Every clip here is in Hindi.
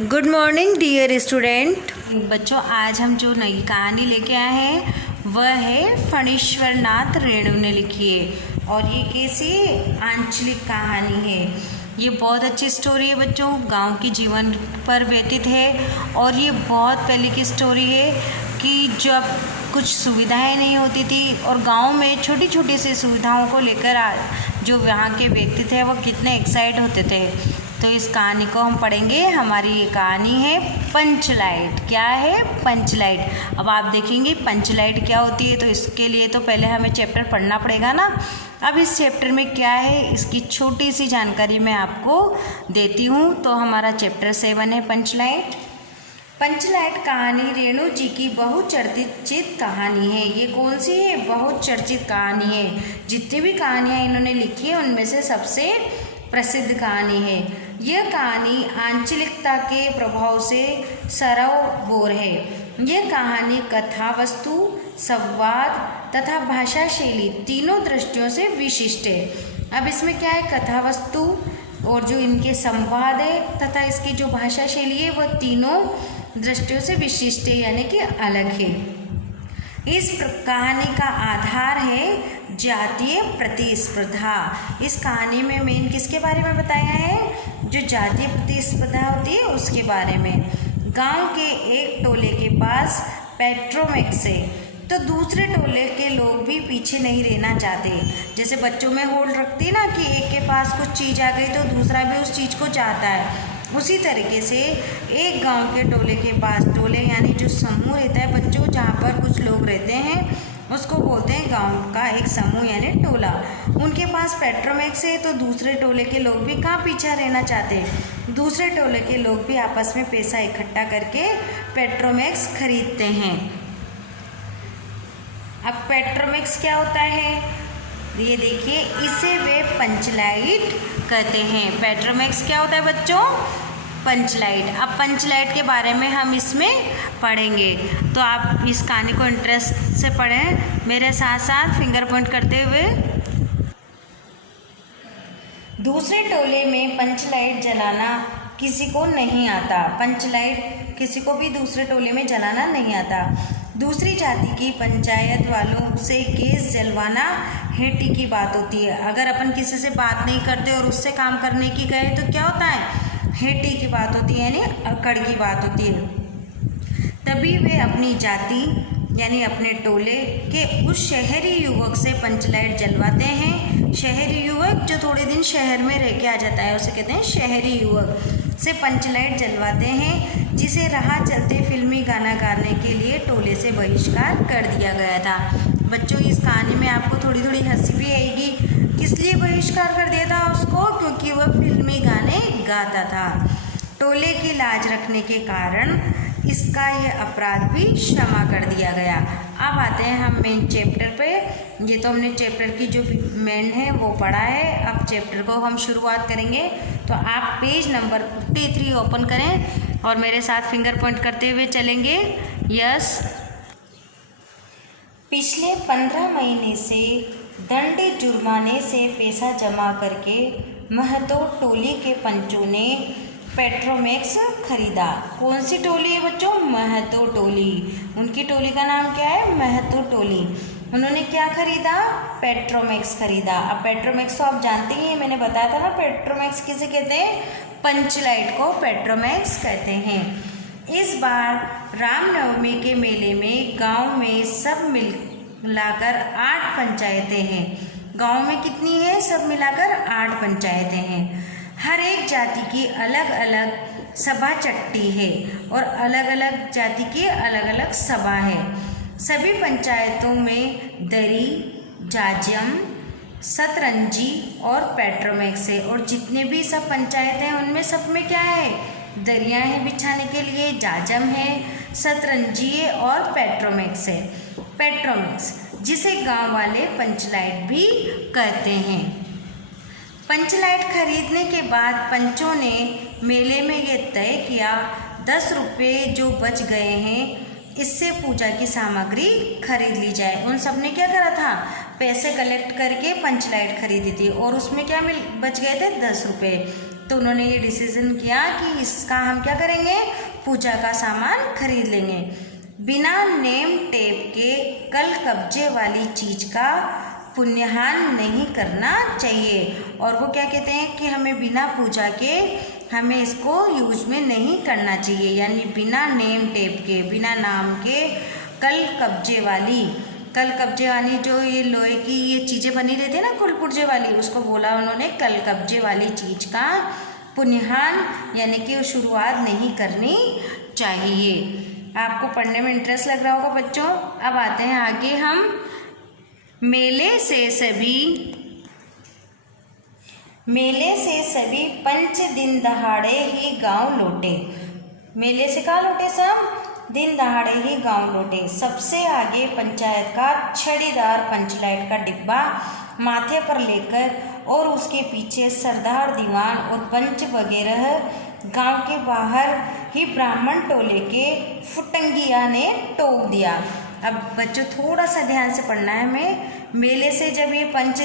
Good morning dear student. बच्चों, आज हम जो नई कहानी लेके आए हैं वह है फणीश्वर नाथ रेणु ने लिखी है और ये कैसी आंचलिक कहानी है। ये बहुत अच्छी स्टोरी है बच्चों, गांव के जीवन पर व्यतीत है और ये बहुत पहले की स्टोरी है कि जब कुछ सुविधाएं नहीं होती थी और गांव में छोटी छोटी सी सुविधाओं को लेकर जो वहाँ के व्यक्ति थे वो कितने एक्साइट होते थे। तो इस कहानी को हम पढ़ेंगे। हमारी ये कहानी है पंचलाइट। क्या है? पंचलाइट। अब आप देखेंगे पंचलाइट क्या होती है, तो इसके लिए तो पहले हमें चैप्टर पढ़ना पड़ेगा ना। अब इस चैप्टर में क्या है इसकी छोटी सी जानकारी मैं आपको देती हूँ। तो हमारा चैप्टर 7 है पंचलाइट। पंचलाइट कहानी रेणु जी की बहुचर्चित कहानी है। ये कौन सी है? बहुत चर्चित कहानी है। जितनी भी कहानियाँ इन्होंने लिखी है उनमें से सबसे प्रसिद्ध कहानी है। यह कहानी आंचलिकता के प्रभाव से सरोबोर है। यह कहानी कथा वस्तु, संवाद तथा भाषा शैली तीनों दृष्टियों से विशिष्ट है। अब इसमें क्या है? कथा वस्तु और जो इनके संवाद है तथा इसकी जो भाषा शैली है वह तीनों दृष्टियों से विशिष्ट है, यानी कि अलग है। इस कहानी का आधार है जातीय प्रतिस्पर्धा। इस कहानी में मेन किसके बारे में बताया है? जो जातीय प्रतिस्पर्धा होती है उसके बारे में। गांव के एक टोले के पास पेट्रोमैक्स है तो दूसरे टोले के लोग भी पीछे नहीं रहना चाहते। जैसे बच्चों में होड़ रखती ना कि एक के पास कुछ चीज़ आ गई तो दूसरा भी उस चीज़ को चाहता है, उसी तरीके से एक गांव के टोले के पास, टोले यानी जो समूह रहता है बच्चों, जहाँ पर कुछ लोग रहते हैं उसको बोलते हैं गांव का एक समूह यानी टोला। उनके पास पेट्रोमैक्स है तो दूसरे टोले के लोग भी कहाँ पीछा रहना चाहते हैं, दूसरे टोले के लोग भी आपस में पैसा इकट्ठा करके पेट्रोमैक्स खरीदते हैं। अब पेट्रोमैक्स क्या होता है ये देखिए, इसे वे पंचलाइट कहते हैं। पेट्रोमैक्स क्या होता है बच्चों? पंचलाइट। अब पंचलाइट के बारे में हम इसमें पढ़ेंगे, तो आप इस कहानी को इंटरेस्ट से पढ़ें मेरे साथ साथ फिंगर पॉइंट करते हुए। दूसरे टोले में पंचलाइट जलाना किसी को नहीं आता। पंचलाइट किसी को भी दूसरे टोले में जलाना नहीं आता। दूसरी जाति की पंचायत वालों से केस जलवाना हेटी की बात होती है। अगर अपन किसी से बात नहीं करते और उससे काम करने की कहे तो क्या होता है? हेटी की बात होती है, यानी अकड़ की बात होती है। तभी वे अपनी जाति यानी अपने टोले के उस शहरी युवक से पंचलाइट जलवाते हैं। शहरी युवक जो थोड़े दिन शहर में रह के आ जाता है उसे कहते हैं शहरी युवक, से पंचलाइट जलवाते हैं, जिसे राह चलते फिल्मी गाना गाने के लिए टोले से बहिष्कार कर दिया गया था। बच्चों, इस कहानी में आपको थोड़ी थोड़ी हंसी भी आएगी। किस लिए बहिष्कार कर दिया था उसको? क्योंकि वह फिल्मी गाने गाता था। टोले की लाज रखने के कारण इसका यह अपराध भी क्षमा कर दिया गया। अब आते हैं हम मेन चैप्टर पे। ये तो हमने चैप्टर की जो मेन है वो पढ़ा है। अब चैप्टर को हम शुरुआत करेंगे, तो आप पेज नंबर 53 ओपन करें और मेरे साथ फिंगर पॉइंट करते हुए चलेंगे। यस। पिछले 15 महीने से दंड जुर्माने से पैसा जमा करके महतो टोली के पंचों ने पेट्रोमैक्स खरीदा। कौन सी टोली है बच्चों? महतो टोली। उनकी टोली का नाम क्या है? महतो टोली। उन्होंने क्या खरीदा? पेट्रोमैक्स खरीदा। अब पेट्रोमैक्स तो आप जानते ही हैं, मैंने बताया था ना पेट्रोमैक्स किसे कहते हैं? पंचलाइट को पेट्रोमैक्स कहते हैं। इस बार रामनवमी के मेले में गांव में सब मिलाकर 8 पंचायतें हैं। गांव में कितनी है? सब मिलाकर 8 पंचायतें हैं। हर एक जाति की अलग अलग सभा चट्टी है और अलग अलग जाति की अलग अलग सभा है। सभी पंचायतों में दरी, जाजम, शतरंजी और पेट्रोमैक्स है। और जितने भी सब पंचायत हैं उनमें सब में क्या है? दरियाँ हैं बिछाने के लिए, जाजम है, शतरंजी है और पेट्रोमैक्स है। पेट्रोमैक्स जिसे गांव वाले पंचलाइट भी कहते हैं। पंचलाइट खरीदने के बाद पंचों ने मेले में ये तय किया 10 रुपये जो बच गए हैं इससे पूजा की सामग्री खरीद ली जाए। उन सब ने क्या करा था? पैसे कलेक्ट करके पंचलाइट खरीदी थी और उसमें क्या बच गए थे? 10 रुपये। तो उन्होंने ये डिसीजन किया कि इसका हम क्या करेंगे, पूजा का सामान खरीद लेंगे। बिना नेम टेप के कल कब्जे वाली चीज़ का पुण्यहान नहीं करना चाहिए। और वो क्या कहते हैं कि हमें बिना पूजा के हमें इसको यूज में नहीं करना चाहिए, यानी बिना नेम टेप के, बिना नाम के कल कब्जे वाली जो ये लोहे की ये चीज़ें बनी रहती है ना, कुल पुर्जे वाली, उसको बोला उन्होंने कल कब्जे वाली चीज़ का पुण्यहान यानी कि शुरुआत नहीं करनी चाहिए। आपको पढ़ने में इंटरेस्ट लग रहा होगा बच्चों। अब आते हैं आगे हम। मेले से सभी पंच दिन दहाड़े ही गांव लौटे। मेले से कहाँ लौटे सब? दिन दहाड़े ही गांव लौटे। सबसे आगे पंचायत का छड़ीदार पंचलाइट का डिब्बा माथे पर लेकर और उसके पीछे सरदार दीवान और पंच वगैरह गांव के बाहर ही ब्राह्मण टोले के फुटंगिया ने टोक दिया। अब बच्चों थोड़ा सा ध्यान से पढ़ना है हमें। मेले से जब ये पंच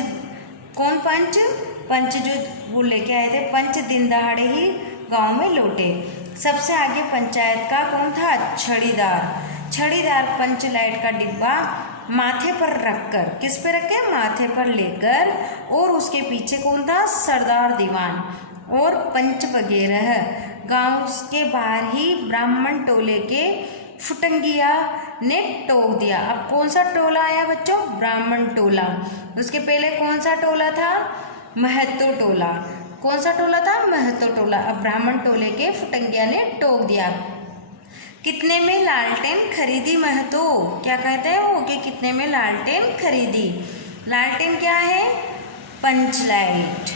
जो वो लेके आए थे, पंच दिन दहाड़े ही गांव में लौटे। सबसे आगे पंचायत का कौन था? छड़ीदार पंचलाइट का डिब्बा माथे पर रखकर, किस पे रखे? माथे पर लेकर, और उसके पीछे कौन था? सरदार दीवान और पंच वगैरह गांव के बाहर ही ब्राह्मण टोले के फुटंगिया ने टोक दिया। अब कौन सा टोला आया बच्चों? ब्राह्मण टोला। उसके पहले कौन सा टोला था? महतो टोला। कौन सा टोला था? महतो टोला। अब ब्राह्मण टोले के फुटंगिया ने टोक दिया। कितने में लालटेन खरीदी महतो? क्या कहते हैं वो कि कितने में लालटेन खरीदी? लालटेन क्या है? पंचलाइट।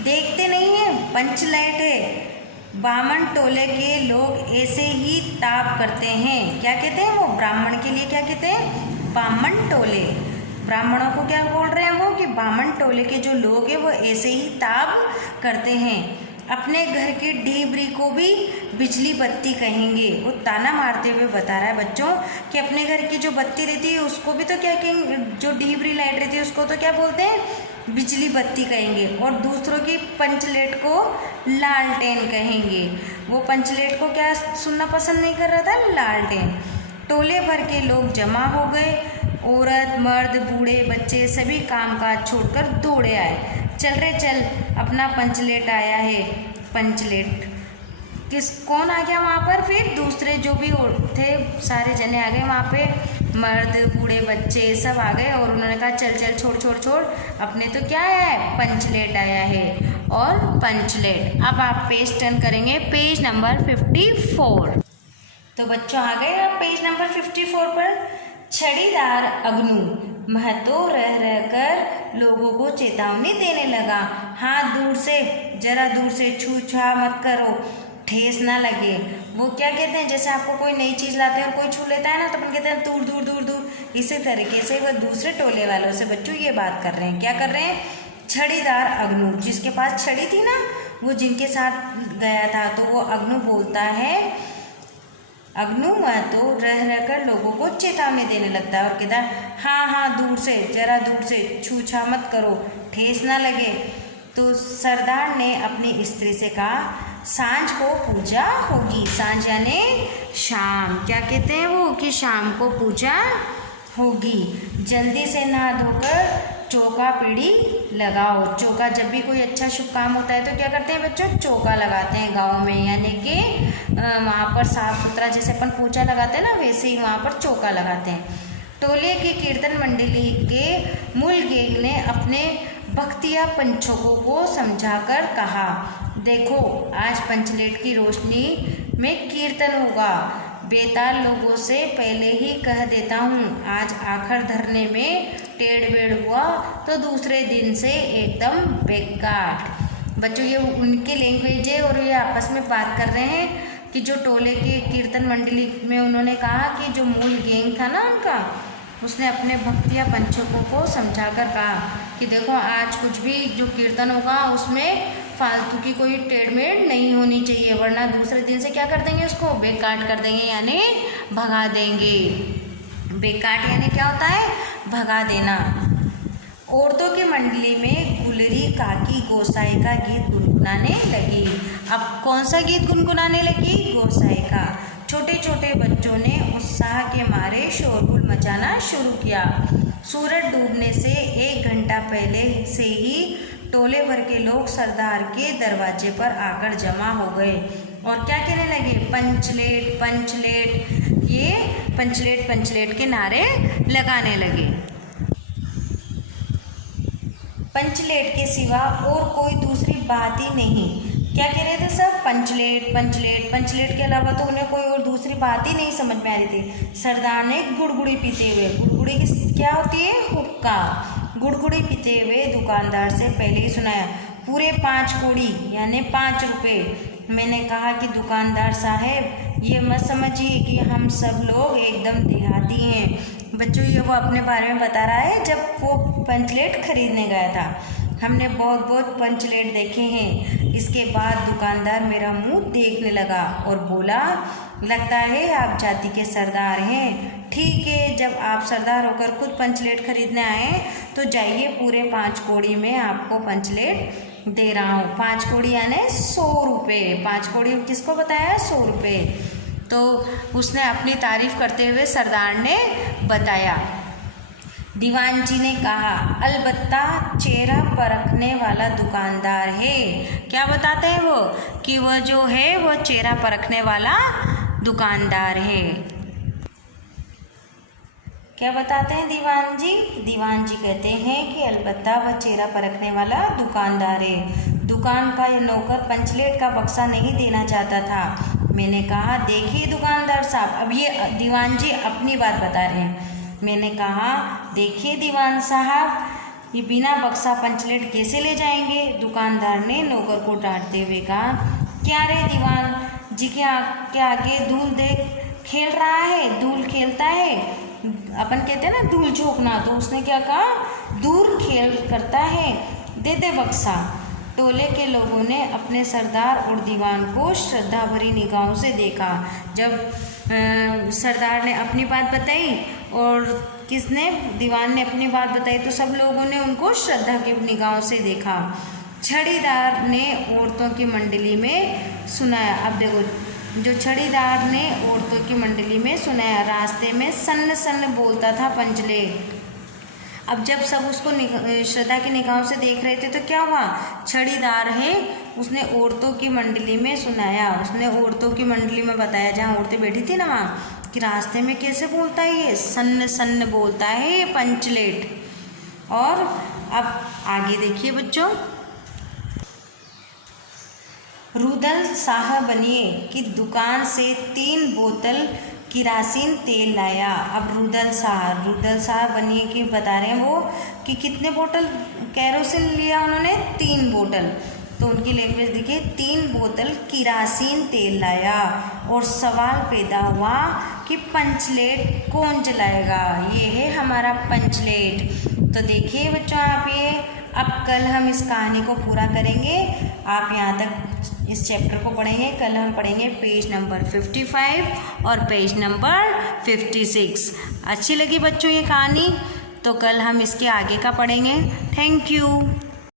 देखते नहीं है, पंचलाइट है। बामन टोले के लोग ऐसे ही ताप करते हैं। क्या कहते हैं वो? ब्राह्मण के लिए क्या कहते हैं? बामन टोले। ब्राह्मणों को क्या बोल रहे हैं वो कि बामन टोले के जो लोग हैं वो ऐसे ही ताप करते हैं। अपने घर के ढीबरी को भी बिजली बत्ती कहेंगे। वो ताना मारते हुए बता रहा है बच्चों कि अपने घर की जो बत्ती रहती है उसको भी तो क्या कहेंगे, जो ढीबरी लाइट रहती है उसको तो क्या बोलते हैं? बिजली बत्ती कहेंगे। और दूसरों की पंचलेट को लालटेन कहेंगे। वो पंचलेट को क्या सुनना पसंद नहीं कर रहा था? लालटेन। टोले भर के लोग जमा हो गए। औरत, मर्द, बूढ़े, बच्चे सभी कामकाज छोड़कर दौड़े आए। चल रे चल, अपना पंचलेट आया है। पंचलेट कौन आ गया वहाँ पर? फिर दूसरे जो भी थे सारे जने आ गए वहाँ पे। मर्द, बूढ़े, बच्चे सब आ गए और उन्होंने कहा चल चल छोड़, अपने तो क्या है? पंचलेट आया है। और पंचलेट। अब आप पेज टर्न करेंगे, पेज नंबर 54। तो बच्चों आ गए आप पेज नंबर 54 पर। छड़ीदार अग्नू महतो रह कर लोगों को चेतावनी देने लगा। हाथ दूर से, जरा दूर से, छू-छा मत करो, ठेस ना लगे। वो क्या कहते हैं, जैसे आपको कोई नई चीज़ लाते हैं और कोई छू लेता है ना तो अपन कहते हैं दूर दूर दूर दूर। इसी तरीके से वो दूसरे टोले वालों से बच्चों ये बात कर रहे हैं। क्या कर रहे हैं? छड़ीदार अग्नू, जिसके पास छड़ी थी ना, वो जिनके साथ गया था, तो वो अग्नू बोलता है, अग्नू महतो रह कर लोगों को चेतावनी देने लगता है और कहता है हाँ दूर से, जरा दूर से, छू-छा मत करो, ठेस ना लगे। तो सरदार ने अपनी स्त्री से कहा सांझ को पूजा होगी। सांझ यानी शाम। क्या कहते हैं वो कि शाम को पूजा होगी। जल्दी से नहा धोकर चौका पीढ़ी लगाओ। चौका, जब भी कोई अच्छा शुभ काम होता है तो क्या करते हैं बच्चों? चौका लगाते हैं गांव में, यानी कि वहाँ पर साफ सुथरा, जैसे अपन पूजा लगाते हैं ना वैसे ही वहाँ पर चौका लगाते हैं। टोले की कीर्तन मंडली के मूल गेग ने अपने भक्तिया पंचों को समझाकर कहा, देखो आज पंचलेट की रोशनी में कीर्तन होगा। बेताल लोगों से पहले ही कह देता हूँ, आज आखिर धरने में टेढ़ बेड़ हुआ तो दूसरे दिन से एकदम बेकार। बच्चों ये उनके लैंग्वेज है और ये आपस में बात कर रहे हैं कि जो टोले के कीर्तन मंडली में उन्होंने कहा कि जो मूल गैंग था ना उनका, उसने अपने भक्तिया पंचकों को समझाकर कहा कि देखो आज कुछ भी जो कीर्तन होगा उसमें फालतू की कोई टेढ़मेढ़ नहीं होनी चाहिए, वरना दूसरे दिन से क्या कर देंगे? उसको बेकाट कर देंगे, यानी भगा देंगे। बेकाट यानी क्या होता है? भगा देना। औरतों की मंडली में गुलरी काकी गोसाई का गीत गुनगुना गुनगुनाने लगी। अब कौन सा गीत गुनगुनाने लगी? गोसाई का। छोटे छोटे बच्चों ने उत्साह के मारे शोरगुल मचाना शुरू किया। सूरज डूबने से 1 घंटा पहले से ही टोले भर के लोग सरदार के दरवाजे पर आकर जमा हो गए और क्या कहने लगे? पंचलेट पंचलेट, ये पंचलेट पंचलेट के नारे लगाने लगे। पंचलेट के सिवा और कोई दूसरी बात ही नहीं। क्या कह रहे थे सब? पंचलेट पंचलेट पंचलेट के अलावा तो उन्हें कोई और दूसरी बात ही नहीं समझ में आ रही थी। सरदार ने गुड़गुड़ी पीते हुए, गुड़गुड़ी की क्या होती है? हुक्का। गुड़गुड़ी पीते हुए दुकानदार से पहले ही सुनाया, पूरे 5 कौड़ी यानी 5 रुपये। मैंने कहा कि दुकानदार साहब ये मत समझिए कि हम सब लोग एकदम देहाती हैं। बच्चों ये वो अपने बारे में बता रहा है जब वो पंचलेट खरीदने गया था। हमने बहुत बहुत पंचलेट देखे हैं। इसके बाद दुकानदार मेरा मुंह देखने लगा और बोला, लगता है आप जाति के सरदार हैं। ठीक है, जब आप सरदार होकर खुद पंचलेट खरीदने आए तो जाइए, पूरे 5 कौड़ी में आपको पंचलेट दे रहा हूँ। 5 कौड़ी यानी 100 रुपये। 5 कौड़ी किसको बताया? 100 रुपये। तो उसने अपनी तारीफ करते हुए सरदार ने बताया। दीवान जी ने कहा, अलबत्ता चेहरा परखने वाला दुकानदार है। क्या बताते हैं वो? कि वह जो है वो चेहरा परखने वाला दुकानदार है। क्या बताते हैं दीवान जी? दीवान जी कहते हैं कि अलबत्ता वह चेहरा परखने वाला दुकानदार है। दुकान का ये नौकर पंचलेट का बक्सा नहीं देना चाहता था। मैंने कहा, देखिए दुकानदार साहब, अब ये दीवान जी अपनी बात बता रहे हैं। मैंने कहा, देखिए दीवान साहब, ये बिना बक्सा पंचलेट कैसे ले जाएंगे? दुकानदार ने नौकर को डांटते हुए कहा, क्या रे दीवान जी के आगे धूल देख खेल रहा है? धूल खेलता है, अपन कहते हैं ना धूल झोंकना, तो उसने क्या कहा? धूल खेल करता है, दे दे बक्सा। टोले के लोगों ने अपने सरदार और दीवान को श्रद्धा भरी निगाहों से देखा। जब सरदार ने अपनी बात बताई और किसने? दीवान ने अपनी बात बताई, तो सब लोगों ने उनको श्रद्धा की निगाहों से देखा। छड़ीदार ने औरतों की मंडली में सुनाया। अब देखो, जो छड़ीदार ने औरतों की मंडली में सुनाया, रास्ते में सन्न सन्न बोलता था पंचलेट। अब जब सब उसको श्रद्धा की निगाहों से देख रहे थे तो क्या हुआ? छड़ीदार है, उसने औरतों की मंडली में सुनाया। उसने औरतों की मंडली में बताया, जहाँ औरतें बैठी थी ना वहाँ, कि रास्ते में कैसे बोलता है ये? सन्न सन्न बोलता है ये पंचलेट। और अब आगे देखिए बच्चों, रुदल शाह बनिए कि दुकान से 3 बोतल किरासिन तेल लाया। अब रुदल शाह बनिए कि बता रहे हैं वो कि कितने बोतल कैरोसिन लिया उन्होंने? 3 बोतल। तो उनकी लैंग्वेज देखिए, 3 बोतल किरासिन तेल लाया। और सवाल पैदा हुआ कि पंचलेट कौन जलाएगा? ये है हमारा पंचलेट। तो देखिए बच्चों, आप ये अब कल हम इस कहानी को पूरा करेंगे। आप यहाँ तक इस चैप्टर को पढ़ेंगे। कल हम पढ़ेंगे पेज नंबर 55 और पेज नंबर 56। अच्छी लगी बच्चों ये कहानी? तो कल हम इसके आगे का पढ़ेंगे। Thank you.